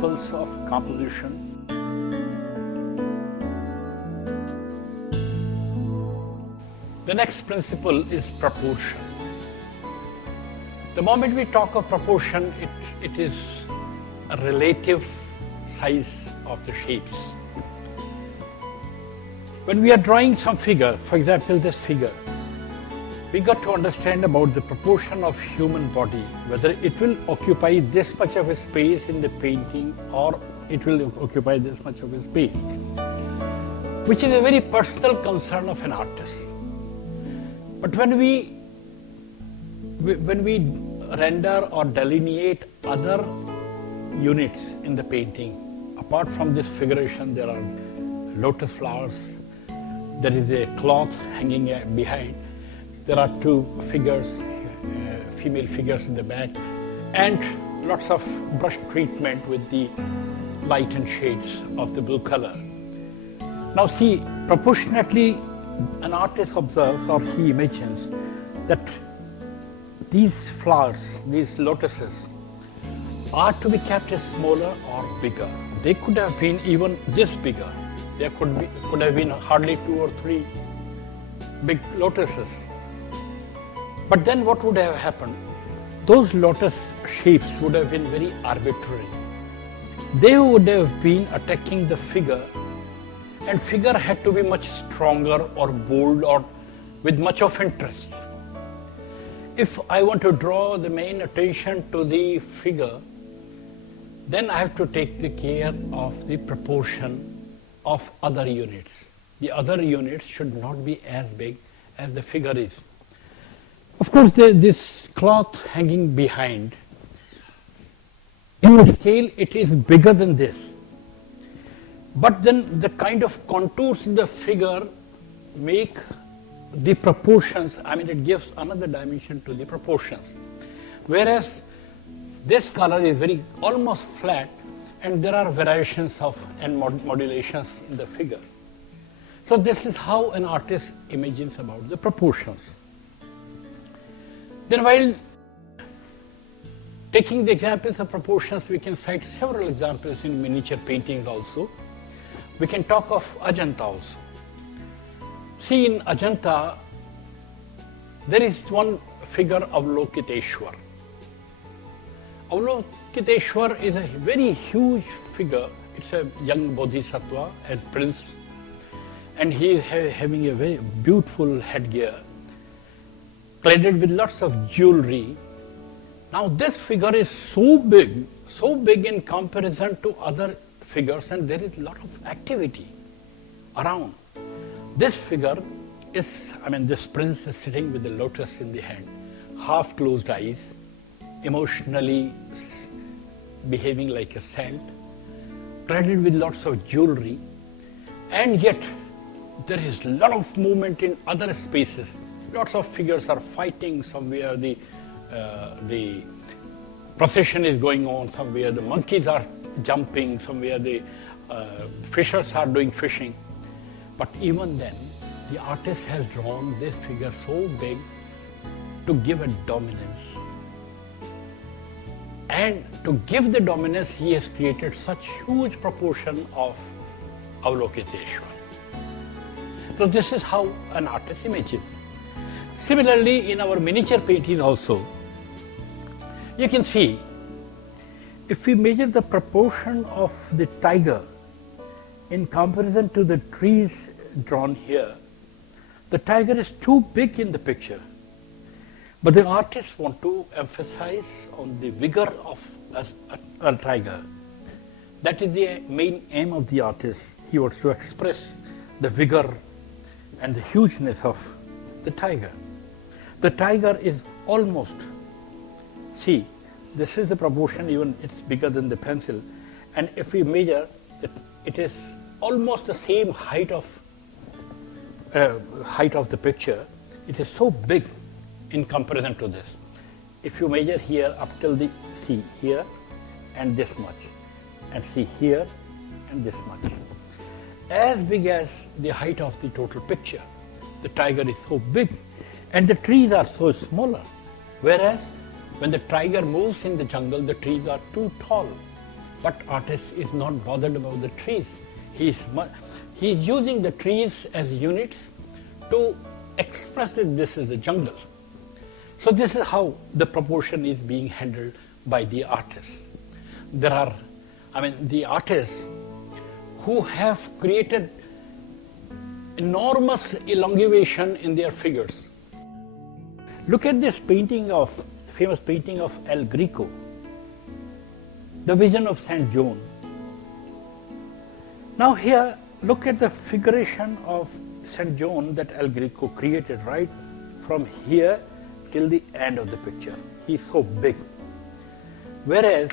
principles of composition. The next principle is proportion. The moment we talk of proportion, it is a relative size of the shapes. When we are drawing some figure, for example this figure, we got to understand about the proportion of human body, whether it will occupy this much of a space in the painting or it will occupy this much of a space, which is a very personal concern of an artist. But when we render or delineate other units in the painting, apart from this figuration, there are lotus flowers, there is a cloth hanging behind, there are two figures, female figures in the back, and lots of brush treatment with the light and shades of the blue color. Now see, proportionately an artist observes or he imagines that these flowers, these lotuses, are to be kept as smaller or bigger. They could have been even this bigger. There could have been hardly 2 or 3 big lotuses. But then what would have happened? Those lotus shapes would have been very arbitrary. They would have been attacking the figure, and figure had to be much stronger or bold or with much of interest. If I want to draw the main attention to the figure, then I have to take the care of the proportion of other units. The other units should not be as big as the figure is. Of course, this cloth hanging behind, in the scale it is bigger than this. But then the kind of contours in the figure make the proportions, it gives another dimension to the proportions. Whereas this color is almost flat, and there are variations and modulations in the figure. So this is how an artist imagines about the proportions. Then while taking the examples of proportions, we can cite several examples in miniature paintings also. We can talk of Ajanta also. See, in Ajanta, there is one figure of Avalokiteshwar. Avalokiteshwar is a very huge figure. It's a young bodhisattva as prince, and he is having a very beautiful headgear, cladded with lots of jewelry. Now this figure is so big in comparison to other figures, and there is a lot of activity around. This figure is, this prince is sitting with the lotus in the hand, half closed eyes, emotionally behaving like a saint, cladded with lots of jewelry, and yet there is a lot of movement in other spaces. Lots of figures are fighting, somewhere the procession is going on, somewhere the monkeys are jumping, somewhere the fishers are doing fishing. But even then, the artist has drawn this figure so big to give a dominance. And to give the dominance, he has created such huge proportion of Avalokiteshwar. So this is how an artist images. Similarly, in our miniature painting also, you can see, if we measure the proportion of the tiger in comparison to the trees drawn here, the tiger is too big in the picture. But the artists want to emphasize on the vigor of a tiger. That is the main aim of the artist. He wants to express the vigor and the hugeness of the tiger. The tiger is almost, see, this is the proportion, even it's bigger than the pencil, and if we measure, it is almost the same height of the picture. It is so big in comparison to this. If you measure here up till the, see here and this much, and see here and this much, as big as the height of the total picture. The tiger is so big and the trees are so smaller, whereas when the tiger moves in the jungle, the trees are too tall. But artist is not bothered about the trees. He's using the trees as units to express that this is a jungle. So this is how the proportion is being handled by the artists. There are, the artists who have created enormous elongation in their figures. Look at this famous painting of El Greco, the Vision of St. John. Now here, look at the figuration of St. John that El Greco created right from here till the end of the picture. He's so big. Whereas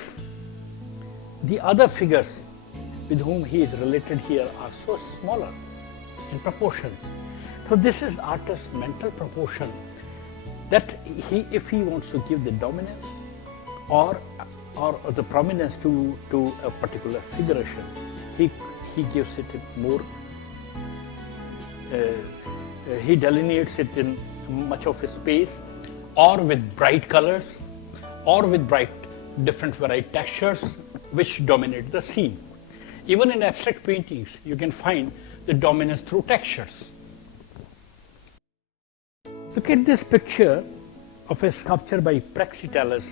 the other figures with whom he is related here are so smaller in proportion. So this is artist's mental proportion, that if he wants to give the dominance or the prominence to a particular figuration, he gives it more, he delineates it in much of a space, or with bright colors, or with different varied textures which dominate the scene. Even in abstract paintings, you can find the dominance through textures. Look at this picture of a sculpture by Praxiteles.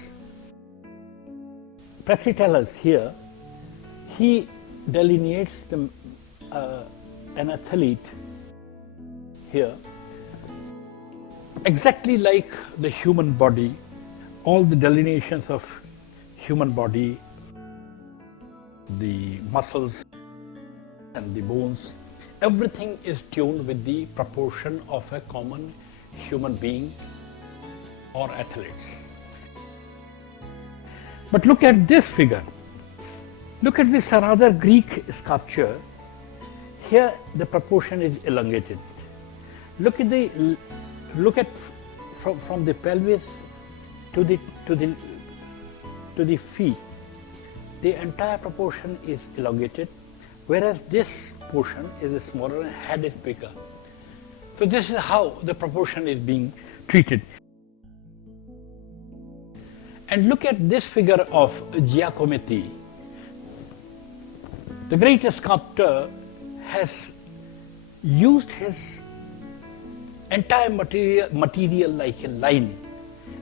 Praxiteles here, he delineates an athlete here, exactly like the human body. All the delineations of human body, the muscles and the bones, everything is tuned with the proportion of a common human being or athletes. But look at this figure. Look at this rather Greek sculpture. Here the proportion is elongated. Look at from the pelvis to the feet. The entire proportion is elongated, whereas this portion is smaller and head is bigger. So this is how the proportion is being treated. And look at this figure of Giacometti. The great sculptor has used his entire material like a line,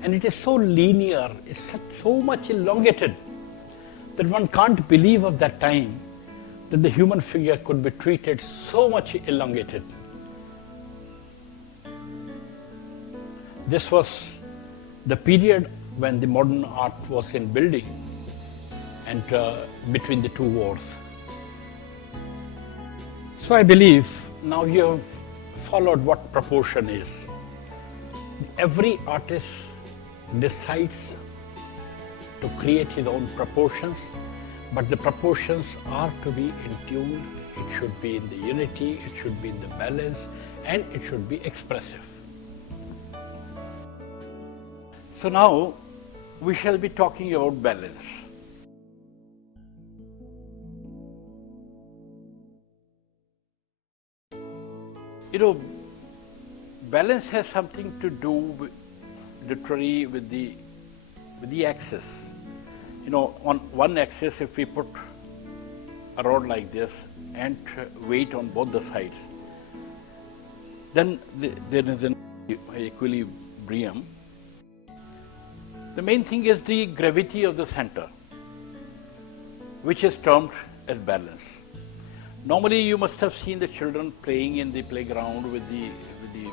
and it is so linear, it's so much elongated that one can't believe of that time that the human figure could be treated so much elongated. This was the period when the modern art was in building and between the two wars. So I believe now you have followed what proportion is. Every artist decides to create his own proportions, but the proportions are to be in tune. It should be in the unity, it should be in the balance, and it should be expressive. So now we shall be talking about balance. Balance has something to do literally with the axis. On one axis, if we put a rod like this and weight on both the sides, then there is an equilibrium. The main thing is the gravity of the center, which is termed as balance. Normally, you must have seen the children playing in the playground with the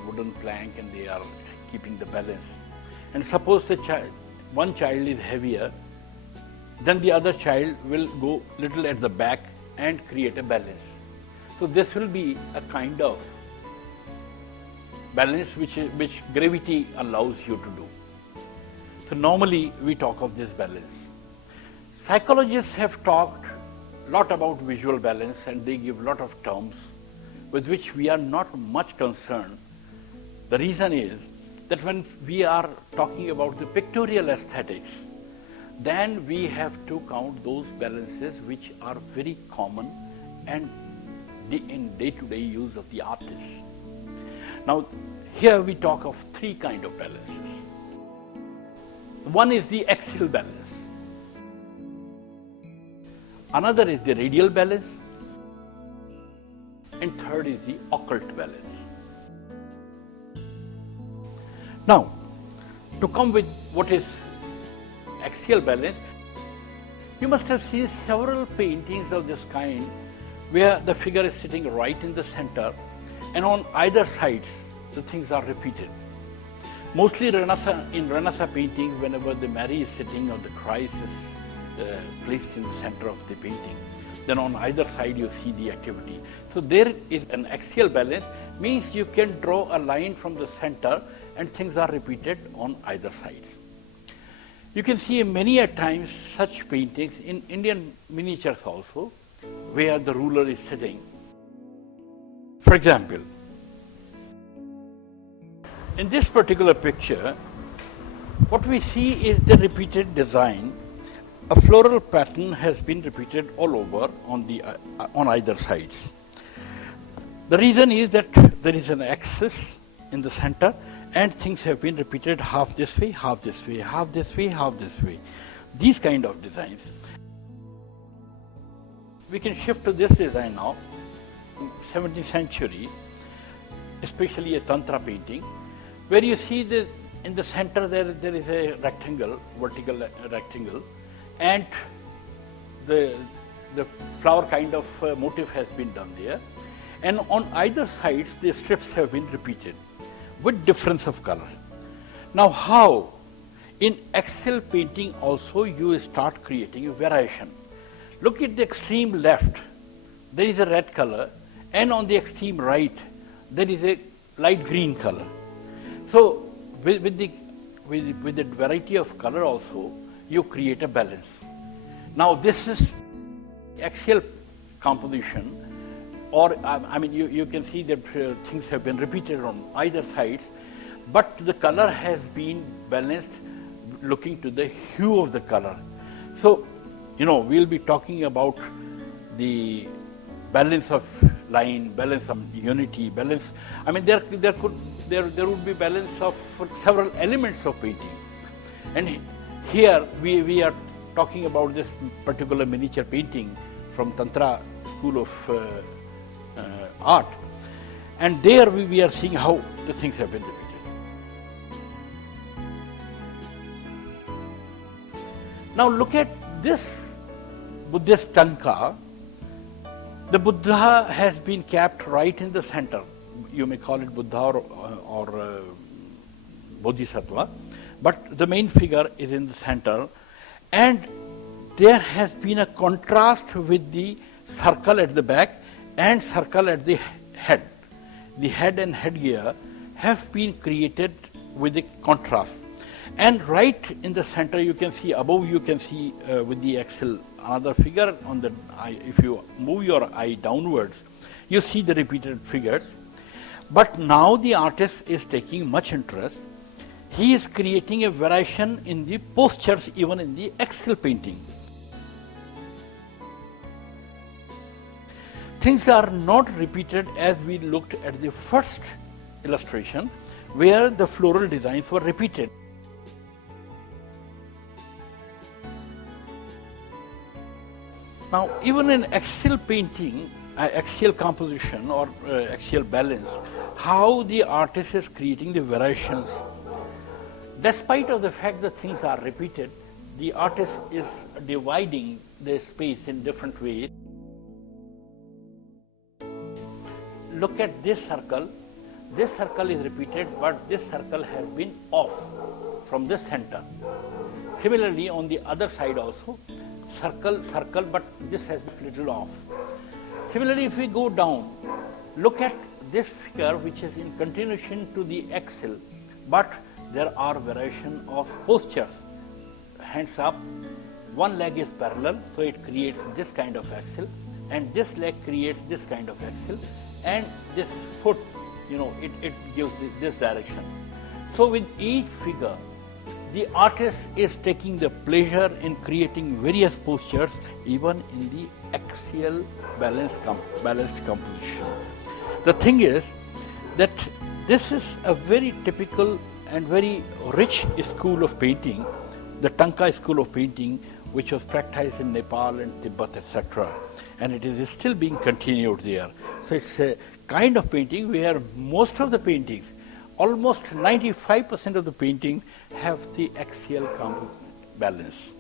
wooden plank, and they are keeping the balance. And suppose one child is heavier, then the other child will go little at the back and create a balance. So this will be a kind of balance which gravity allows you to do. So normally we talk of this balance. Psychologists have talked a lot about visual balance, and they give a lot of terms with which we are not much concerned. The reason is that when we are talking about the pictorial aesthetics, then we have to count those balances which are very common and in day-to-day use of the artist. Now, here we talk of three kinds of balances. One is the axial balance. Another is the radial balance, and third is the occult balance. Now, to come with what is axial balance, you must have seen several paintings of this kind where the figure is sitting right in the center and on either sides the things are repeated. Mostly in Renaissance paintings, whenever the Mary is sitting or the Christ is placed in the center of the painting, then on either side you see the activity. So there is an axial balance, means you can draw a line from the center and things are repeated on either side. You can see many a times such paintings in Indian miniatures also, where the ruler is sitting. For example, in this particular picture, what we see is the repeated design. A floral pattern has been repeated all over on either sides. The reason is that there is an axis in the center and things have been repeated half this way, half this way, half this way, half this way. These kind of designs. We can shift to this design now. 17th century, especially a Tantra painting, where you see this, in the center there is a rectangle, vertical rectangle, and the flower kind of motif has been done there. And on either sides, the strips have been repeated with difference of color. Now how? In axial painting also you start creating a variation. Look at the extreme left, there is a red color, and on the extreme right, there is a light green color. So with the variety of color also, you create a balance. Now this is axial composition, or you can see that things have been repeated on either sides, but the color has been balanced looking to the hue of the color. So, we'll be talking about the balance of line, balance of unity, balance. There would be balance of several elements of painting. And here we are talking about this particular miniature painting from Tantra school of art. And there we are seeing how the things have been repeated. Now look at this Buddhist tanka. The Buddha has been kept right in the center. You may call it Buddha or Bodhisattva, but the main figure is in the center, and there has been a contrast with the circle at the back and circle at the head. The head and headgear have been created with a contrast. And right in the center you can see, above you can see with the axle another figure on the eye. If you move your eye downwards, you see the repeated figures. But now the artist is taking much interest. He is creating a variation in the postures even in the axial painting. Things are not repeated as we looked at the first illustration, where the floral designs were repeated. Now, even in axial painting, axial composition or axial balance, how the artist is creating the variations. Despite of the fact that things are repeated, the artist is dividing the space in different ways. Look at this circle. This circle is repeated, but this circle has been off from the center. Similarly, on the other side also, circle, but this has been little off. Similarly, if we go down, look at this figure which is in continuation to the axial, but there are variation of postures. Hands up, one leg is parallel, so it creates this kind of axial, and this leg creates this kind of axial, and this foot, it gives this direction. So with each figure, the artist is taking the pleasure in creating various postures even in the axial balanced composition. The thing is that this is a very typical and very rich school of painting, the Tanka school of painting, which was practiced in Nepal and Tibet, etc. And it is still being continued there. So it's a kind of painting where most of the paintings, almost 95% of the painting, have the axial balance.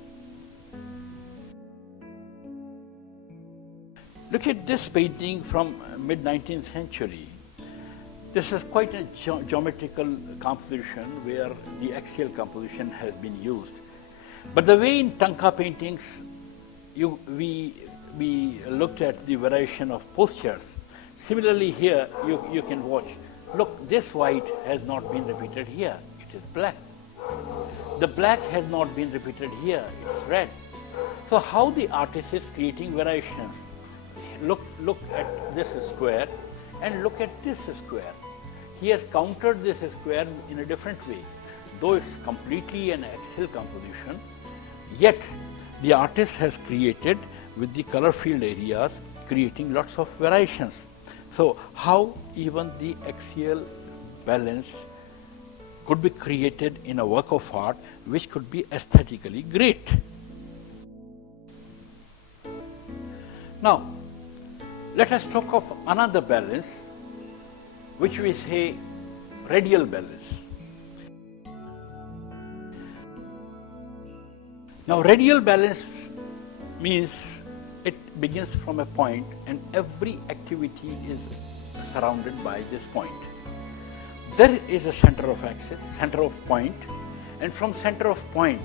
Look at this painting from mid-19th century. This is quite a geometrical composition where the axial composition has been used. But the way in Tanka paintings, we looked at the variation of postures. Similarly here, you can watch. Look, this white has not been repeated here. It is black. The black has not been repeated here. It's red. So how the artist is creating variations? Look at this square and look at this square. He has countered this square in a different way. Though it's completely an axial composition, yet the artist has created with the color field areas, creating lots of variations. So how even the axial balance could be created in a work of art which could be aesthetically great. Now, let us talk of another balance, which we say radial balance. Now, radial balance means it begins from a point and every activity is surrounded by this point. There is a center of axis, center of point, and from center of point,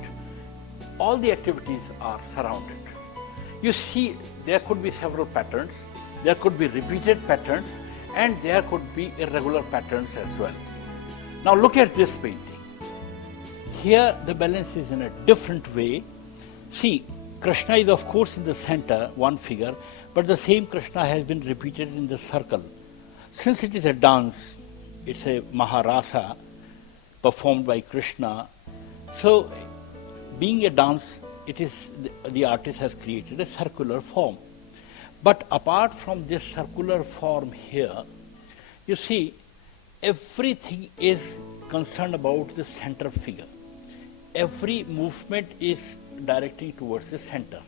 all the activities are surrounded. You see, there could be several patterns, there could be repeated patterns, and there could be irregular patterns as well. Now look at this painting. Here the balance is in a different way. See, Krishna is of course in the center, one figure, but the same Krishna has been repeated in the circle. Since it is a dance, it's a Maharasa performed by Krishna, so being a dance, it is the artist has created a circular form. But apart from this circular form here, you see, everything is concerned about the center figure. Every movement is directing towards the center.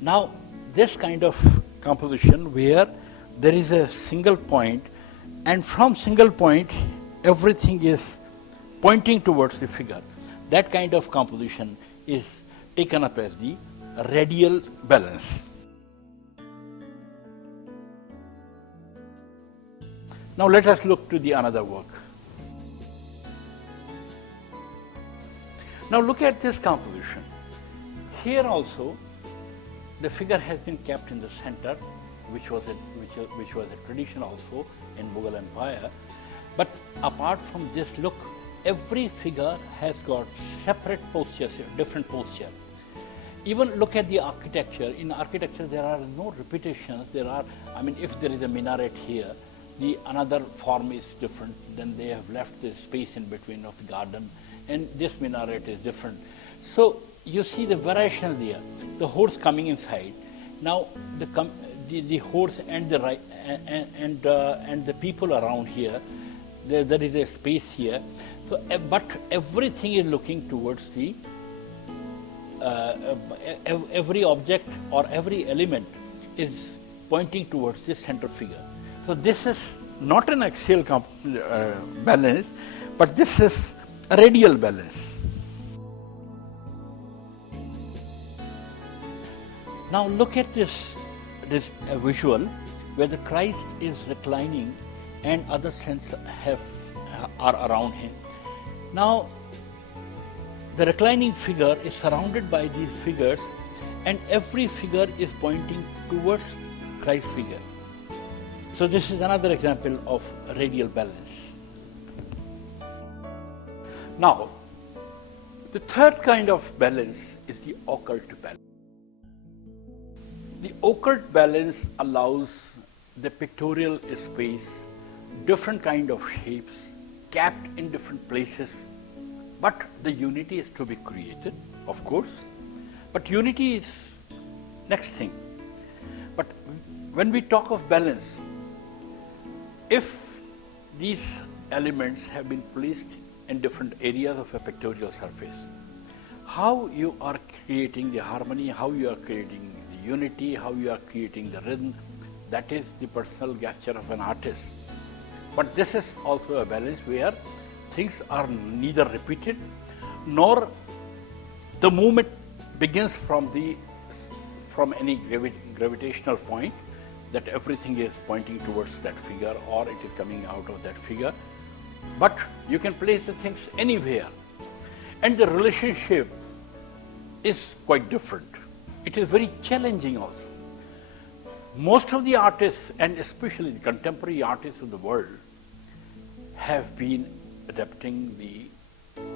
Now, this kind of composition where there is a single point, and from single point, everything is pointing towards the figure. That kind of composition is taken up as the radial balance. Now let us look to the another work. Now look at this composition. Here also, the figure has been kept in the center, which was a tradition also in Mughal Empire. But apart from this, look, every figure has got separate postures, different posture. Even look at the architecture. In architecture, there are no repetitions. If there is a minaret here, the another form is different. Then they have left the space in between of the garden, and this minaret is different. So you see the variation there. The horse coming inside. Now the horse and the people around here. There is a space here. So, but everything is looking towards the every object or every element is pointing towards the center figure. So this is not an axial balance, but this is a radial balance. Now look at this visual where the Christ is reclining and other saints are around him. Now the reclining figure is surrounded by these figures, and every figure is pointing towards Christ's figure. So this is another example of radial balance. Now, the third kind of balance is the occult balance. The occult balance allows the pictorial space, different kind of shapes, capped in different places, but the unity is to be created, of course. But unity is next thing. But when we talk of balance, if these elements have been placed in different areas of a pictorial surface, how you are creating the harmony, how you are creating the unity, how you are creating the rhythm. That is the personal gesture of an artist. But this is also a balance where things are neither repeated nor the movement begins from any gravitational point, that everything is pointing towards that figure or it is coming out of that figure. But you can place the things anywhere, and the relationship is quite different. It is very challenging also. Most of the artists, and especially the contemporary artists of the world, have been adapting the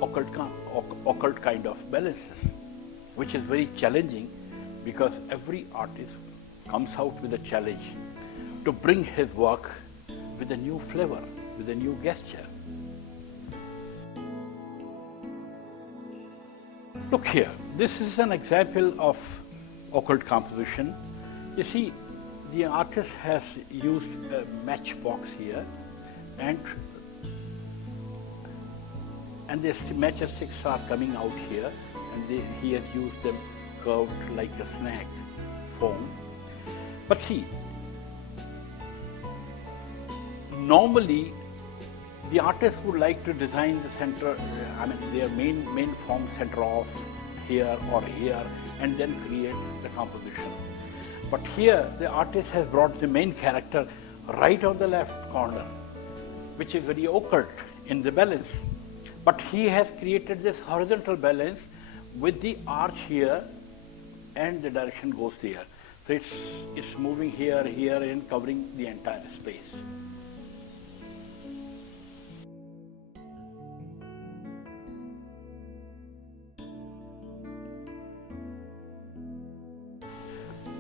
occult kind of balances, which is very challenging because every artist comes out with a challenge to bring his work with a new flavor, with a new gesture. Look here, this is an example of occult composition. You see, the artist has used a matchbox here, and the matchsticks are coming out here, and he has used them curved like a snack form. But see, normally the artist would like to design the center, their main form center off here or here, and then create the composition. But here the artist has brought the main character right on the left corner, which is very occult in the balance. But he has created this horizontal balance with the arch here, and the direction goes there. So it's moving here, and covering the entire space.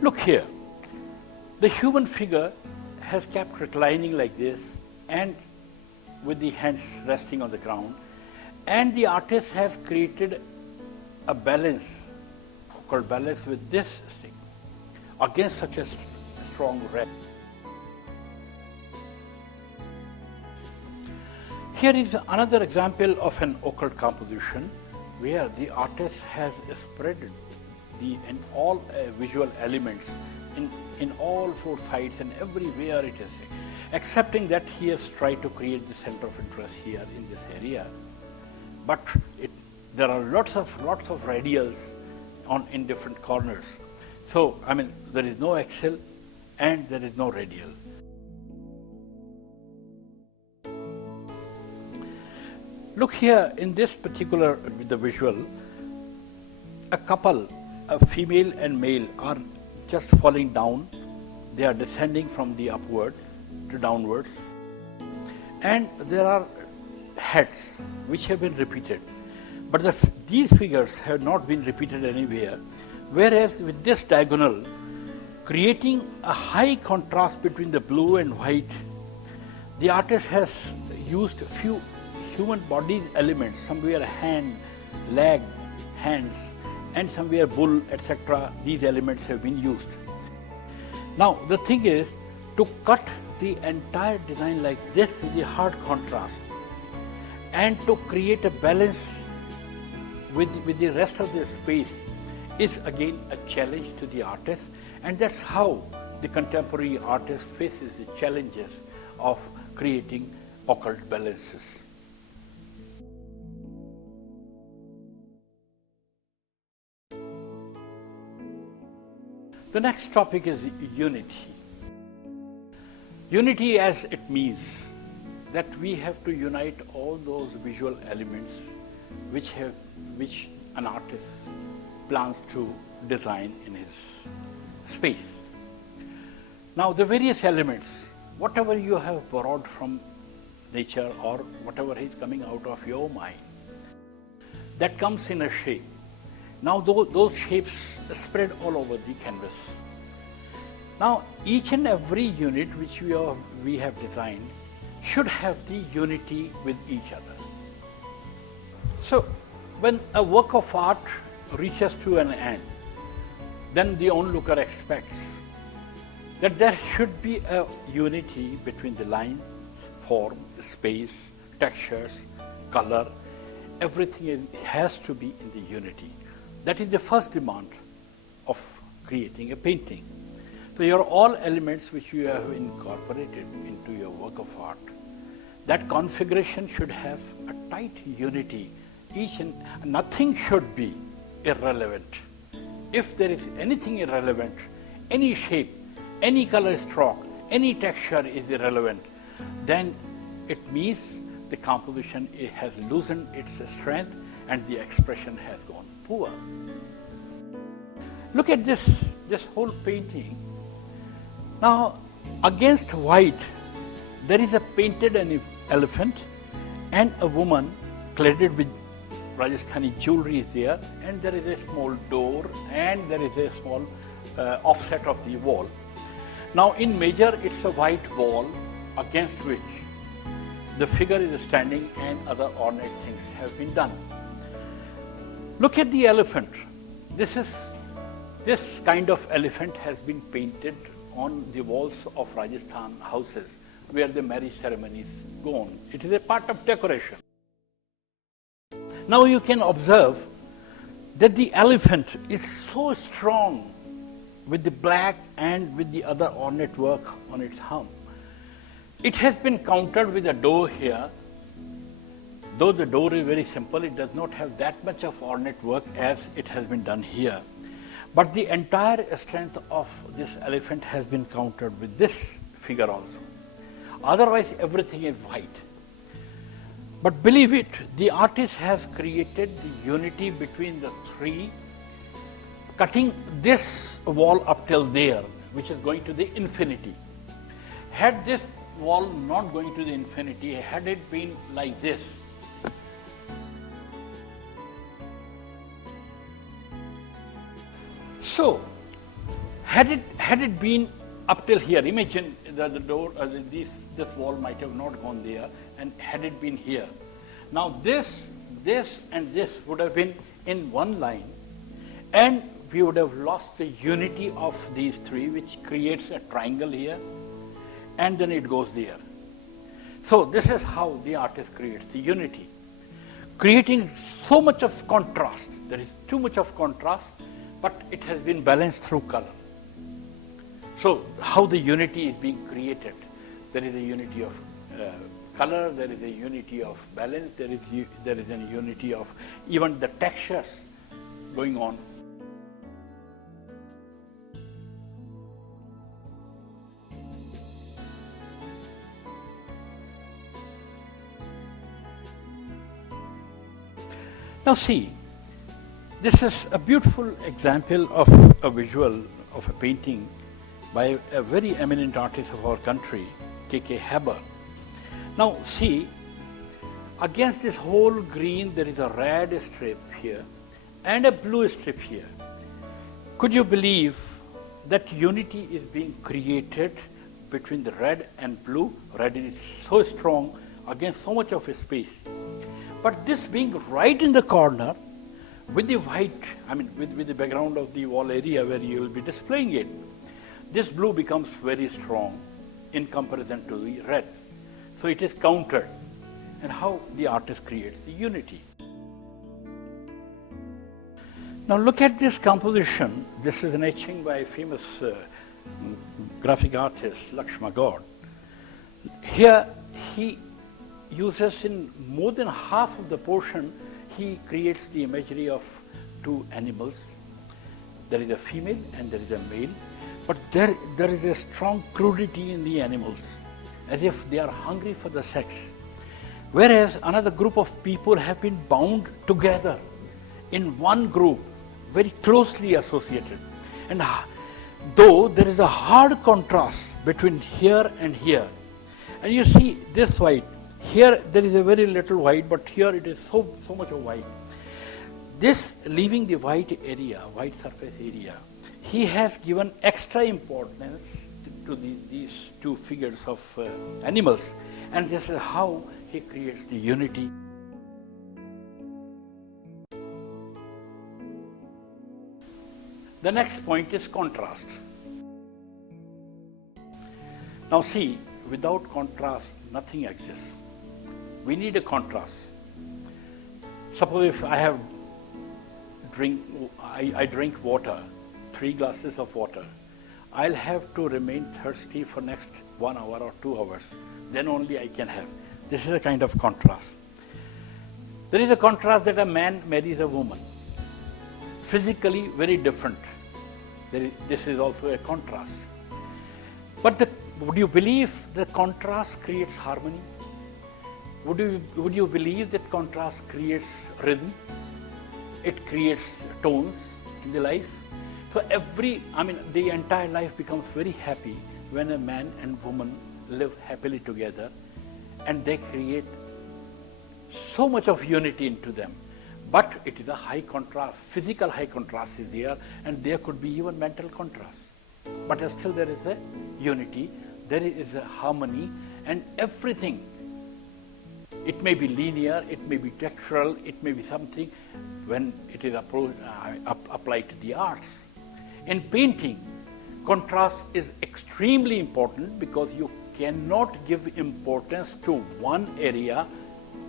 Look here, the human figure has kept reclining like this and with the hands resting on the ground, and the artist has created a balance, occult balance, with this stick against such a strong red. Here is another example of an occult composition where the artist has spread all visual elements in all four sides and everywhere it is, excepting that he has tried to create the center of interest here in this area. But there are lots of radials in different corners. So, there is no axial and there is no radial. Look here, in this particular the visual, a couple, a female and male, are just falling down. They are descending from the upward to downwards. And there are heads which have been repeated. But these figures have not been repeated anywhere. Whereas with this diagonal, creating a high contrast between the blue and white, the artist has used a few human body elements, somewhere hand, leg, hands, and somewhere bull, etc. These elements have been used. Now the thing is to cut the entire design like this with the hard contrast and to create a balance with the rest of the space is again a challenge to the artist, and that's how the contemporary artist faces the challenges of creating occult balances. The next topic is unity. Unity, as it means that we have to unite all those visual elements which an artist plans to design in his space. Now the various elements, whatever you have borrowed from nature or whatever is coming out of your mind, that comes in a shape. Now those shapes spread all over the canvas. Now each and every unit which we have designed should have the unity with each other. So when a work of art reaches to an end, then the onlooker expects that there should be a unity between the lines, form, space, textures, color, everything has to be in the unity. That is the first demand of creating a painting. So your all elements which you have incorporated into your work of art, that configuration should have a tight unity. Nothing should be irrelevant. If there is anything irrelevant, any shape, any color stroke, any texture is irrelevant, then it means the composition has loosened its strength and the expression has gone poor. Look at this whole painting. Now, against white, there is a painted elephant and a woman cladded with Rajasthani jewelry is there, and there is a small door and there is a small offset of the wall. Now, in major, it's a white wall against which the figure is standing and other ornate things have been done. Look at the elephant. This kind of elephant has been painted on the walls of Rajasthan houses where the marriage ceremonies go on. It is a part of decoration. Now you can observe that the elephant is so strong with the black and with the other ornate work on its hump. It has been countered with a door here. Though the door is very simple, it does not have that much of ornate work as it has been done here. But the entire strength of this elephant has been countered with this figure also. Otherwise, everything is white. But believe it, the artist has created the unity between the three, cutting this wall up till there, which is going to the infinity. Had this wall not going to the infinity, had it been like this, so had it been up till here, imagine that the door, this wall might have not gone there, and had it been here. Now this and this would have been in one line, and we would have lost the unity of these three, which creates a triangle here, and then it goes there. So this is how the artist creates the unity, creating so much of contrast. There is too much of contrast, but it has been balanced through color. So how the unity is being created? There is a unity of color, there is a unity of balance, there is a unity of even the textures going on. Now see, this is a beautiful example of a visual of a painting by a very eminent artist of our country, K.K. Haber. Now see, against this whole green there is a red strip here and a blue strip here. Could you believe that unity is being created between the red and blue? Red is so strong against so much of a space. But this being right in the corner with the white, with the background of the wall area where you will be displaying it, this blue becomes very strong in comparison to the red. So it is countered, and how the artist creates the unity. Now look at this composition. This is an etching by a famous graphic artist, Lakshma God. Here he uses in more than half of the portion, he creates the imagery of two animals. There is a female and there is a male, but there is a strong crudity in the animals, as if they are hungry for the sex. Whereas another group of people have been bound together in one group, very closely associated. And though there is a hard contrast between here and here, and you see this white, here there is a very little white, but here it is so much of white. This leaving the white area, white surface area, he has given extra importance to these two figures of animals, and this is how he creates the unity. The next point is contrast. Now see, without contrast, nothing exists. We need a contrast. Suppose if I drink water, 3 glasses of water, I'll have to remain thirsty for next 1 hour or 2 hours. Then only I can have. This is a kind of contrast. There is a contrast that a man marries a woman. Physically very different. This is also a contrast. But would you believe the contrast creates harmony? Would you believe that contrast creates rhythm? It creates tones in the life. So the entire life becomes very happy when a man and woman live happily together, and they create so much of unity into them. But it is a high contrast, physical high contrast is there, and there could be even mental contrast. But still there is a unity, there is a harmony, and everything. It may be linear, it may be textural, it may be something when it is applied to the arts. In painting, contrast is extremely important because you cannot give importance to one area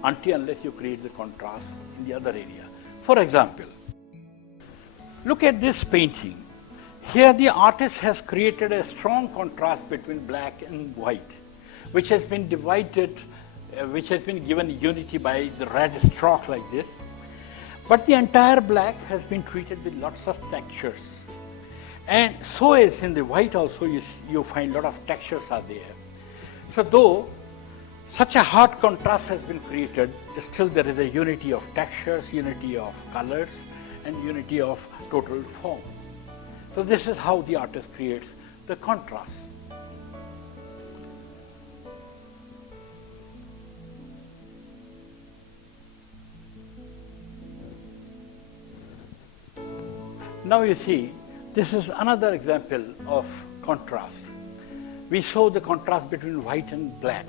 unless you create the contrast in the other area. For example, look at this painting. Here the artist has created a strong contrast between black and white, which has been divided, which has been given unity by the red stroke like this. But the entire black has been treated with lots of textures. And so is in the white also you find a lot of textures are there. So though such a hard contrast has been created, still there is a unity of textures, unity of colors, and unity of total form. So this is how the artist creates the contrast. Now you see, this is another example of contrast. We saw the contrast between white and black.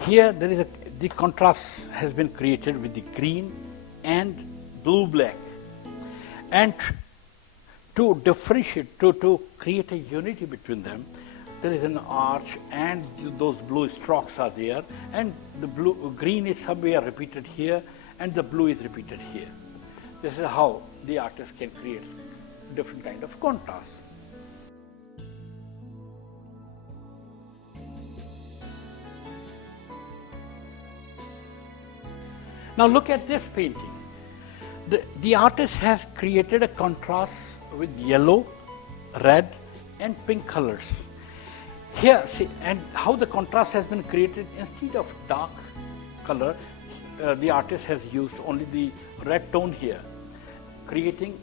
Here the contrast has been created with the green and blue-black. And to differentiate, to create a unity between them, there is an arch and those blue strokes are there, and the green is somewhere repeated here and the blue is repeated here. This is how the artist can create different kind of contrast. Now look at this painting. The artist has created a contrast with yellow, red and pink colors. Here, see, and how the contrast has been created. Instead of dark color, the artist has used only the red tone here, creating,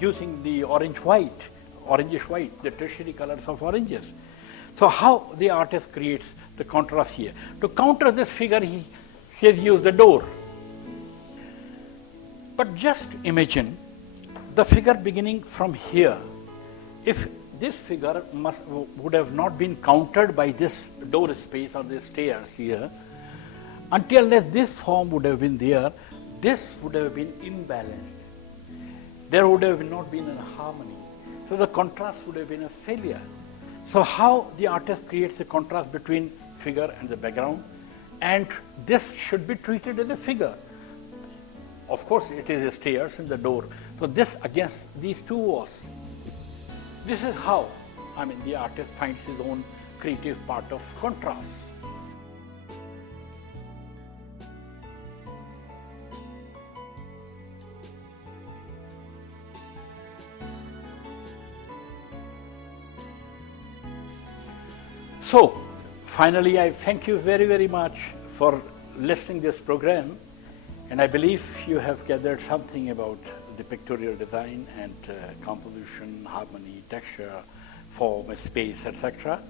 using the orangish white, the tertiary colors of oranges. So how the artist creates the contrast here. To counter this figure, he has used the door. But just imagine the figure beginning from here. If this figure would have not been countered by this door space or the stairs here, until this form would have been there, this would have been imbalanced. There would have not been a harmony. So the contrast would have been a failure. So how the artist creates a contrast between figure and the background, and this should be treated as a figure. Of course, it is the stairs and the door. So this against these two walls. This is how, the artist finds his own creative part of contrast. So, finally, I thank you very, very much for listening to this program, and I believe you have gathered something about the pictorial design and composition, harmony, texture, form, space, etc.